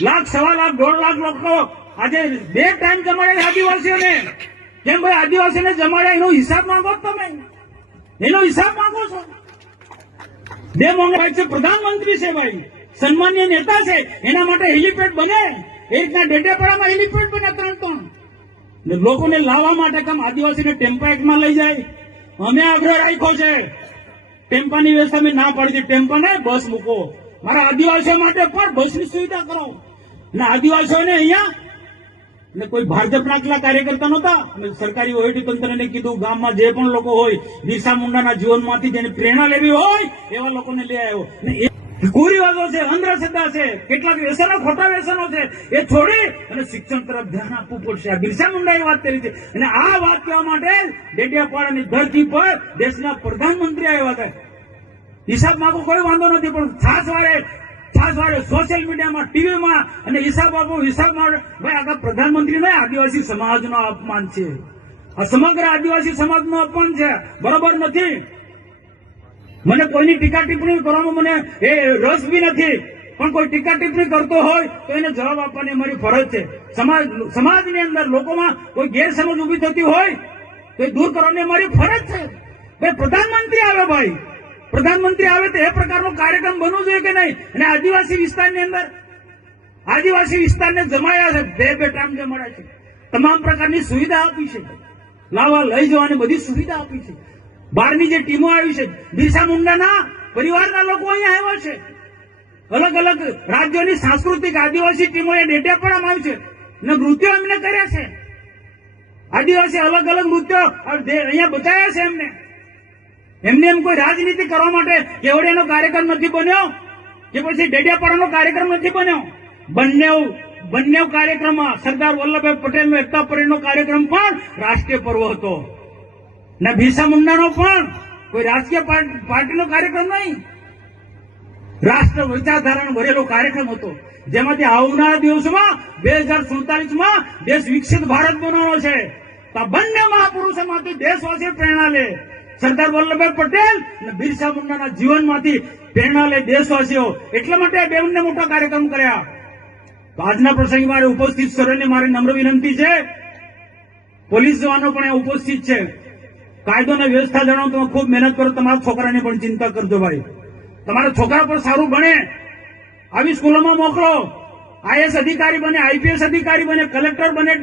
લાખ, સવા લાખ, 1.5 લાખ લોકો આજે 2 ટાઈમ જમાડે આદિવાસીઓને. કેમ ભાઈ આદિવાસીને જમાડ્યા એનો હિસાબ માંગો તમે, એનો હિસાબ માંગો છો. 2 મોંઘા છે, પ્રધાનમંત્રી છે ભાઈ, સન્માનીય નેતા છે, એના માટે હેલિપેડ બને. એ રીતના ડેડિયાપાડામાં હેલિપેડ બને 3-3. લોકોને લાવવા માટે કેમ આદિવાસીને ટેમ્પા એક્ટમાં લઈ જાય. અમે આગ્રહ રાખ્યો છે ટેમ્પાની વ્યવસ્થા મેં ના પાડી. ટેમ્પા ને બસ મૂકો, મારા આદિવાસીઓ માટે પણ બસની સુવિધા કરો. અને આદિવાસીઓને અહીંયા ને કોઈ ભાજપના આટલા કાર્યકર્તા નહોતા. સરકારી વહીવટી તંત્રને કીધું ગામમાં જે પણ લોકો હોય બિરસા મુંડાના જીવનમાંથી જેને પ્રેરણા લેવી હોય એવા લોકોને લઈ આવ્યો. કુરિવાજો છે, અંધશ્રદ્ધા છે, કેટલાક વ્યસનો, ખોટા વ્યસનો છે, એ છોડી અને શિક્ષણ તરફ ધ્યાન આપવું પડશે. આ બિરસા મુંડાએ વાત કરી છે. અને આ વાત કહેવા માટે ડેડિયાપાડાની ધરતી પર દેશના પ્રધાનમંત્રી આવ્યા હતા. હિસાબ માંગો કોઈ વાંધો નથી, પણ છાસ વાળે સોશિયલ મીડિયામાં, ટીવીમાં અને હિસાબ આપો, હિસાબ માંગો. ભાઈ આખા પ્રધાનમંત્રી નહીં, આદિવાસી સમાજનો અપમાન છે. આ સમગ્ર આદિવાસી સમાજનું અપમાન છે, બરોબર નથી. મને કોઈની ટીકા ટિપ્પણી કરવામાં મને એ રસ બી નથી, પણ કોઈ ટીકા ટિપ્પણી કરતો હોય તો એને જવાબ આપવાની અમારી ફરજ છે. સમાજની અંદર લોકોમાં કોઈ ગેરસમજ ઉભી થતી હોય તો એ દૂર કરવાની અમારી ફરજ છે. ભાઈ પ્રધાનમંત્રી આવે, ભાઈ પ્રધાનમંત્રી આવે તો એ પ્રકારનો કાર્યક્રમ બનવો જોઈએ કે નહીં. અને આદિવાસી વિસ્તારની અંદર આદિવાસી વિસ્તારને જમાયા છે, 2 ટાઈમ જમાડ્યા છે, તમામ પ્રકારની સુવિધા આપી છે, લાવવા લઈ જવાની બધી સુવિધા આપી છે. બહારની જે ટીમો આવી છે, બિરસા મુંડાના પરિવારના લોકો અહીંયા આવ્યા છે. અલગ અલગ રાજ્યોની સાંસ્કૃતિક આદિવાસી ટીમો એ ડેડિયાપાડામાં આવી છે ને નૃત્યો એમને કર્યા છે. આદિવાસી અલગ અલગ નૃત્યો અહીંયા બતાવ્યા છે એમને એમ કોઈ રાજનીતિ કરવા માટે કેવડિયાનો કાર્યક્રમ નથી બન્યો કે પછી ડેડિયાપાડાનો કાર્યક્રમ નથી બન્યો. બંને કાર્યક્રમમાં સરદાર વલ્લભભાઈ પટેલનો એકતા પરેડનો કાર્યક્રમ પણ રાષ્ટ્રીય પર્વ હતો ને બિરસા મુંડાનો પણ કોઈ રાજકીય પાર્ટીનો કાર્યક્રમ નહીં, રાષ્ટ્ર વિચારધારાનો ભરેલો કાર્યક્રમ હતો. જેમાંથી આવનારા દિવસોમાં 2047માં દેશ વિકસિત ભારત બનવાનો છે. તો બંને મહાપુરુષોમાંથી દેશવાસીઓ પ્રેરણા લે. સરદાર વલ્લભભાઈ પટેલ અને બિરસા મુંડાના જીવનમાંથી પ્રેરણા લે દેશવાસીઓ. એટલા માટે આ બંને મોટા કાર્યક્રમ કર્યા. તો આજના પ્રસંગે મારે ઉપસ્થિત સર્વેને મારી નમ્ર વિનંતી છે, પોલીસ જવાનો પણ ઉપસ્થિત છે, કાયદો અને વ્યવસ્થા જાણો. તમે ખૂબ મહેનત કરો, તમારા છોકરાને પણ ચિંતા કરજો ભાઈ. તમારા છોકરા પણ સારું ભણે, આવી સ્કૂલોમાં મોકલો, આઈએસ અધિકારી બને, આઈપીએસ અધિકારી બને, કલેક્ટર બને.